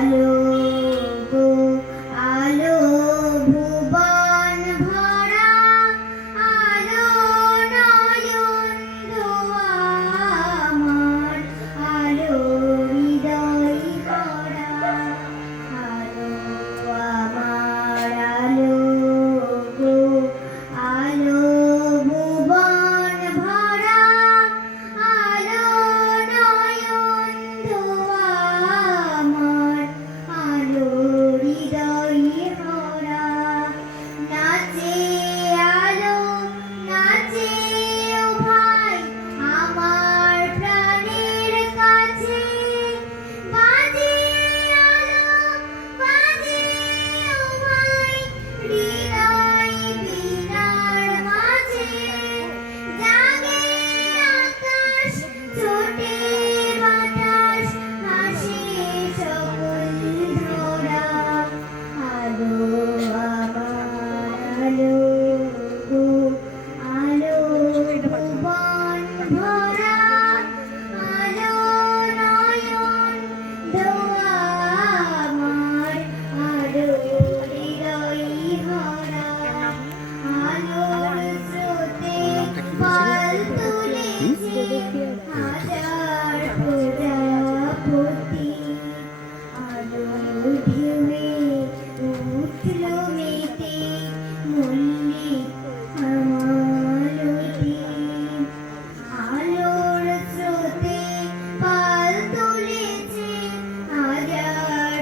আলো গো আলো ভুবন ভরা আলো নয়ন ধোয়া আমার আলো হৃদয় ভরা আলো আমার আলো গো আলো ভুবন ভরা আলো নয়ন ধোয়া আমার আলো হৃদয় ভরা নাচে আলো নাচে ও ভাই আমার প্রাণের কাছে বাজে আলো বাজে ও ভাই হৃদয় বীণার মাঝে জাগে আকাশ ছোটে বাতাস হাসে সকল ধরা আলো আমার আলো গো আলো ভুবন ভরা আলো নয়ন ধোয়া আমার আলো হৃদয় ভরা আলোর স্রোতে পাল তুলেছে হাজার প্রজাপতি আলোর ঢেউয়ে উঠল মেতে মল্লিক মালতী আলোর স্রোতে পাল তুলেছে হাজার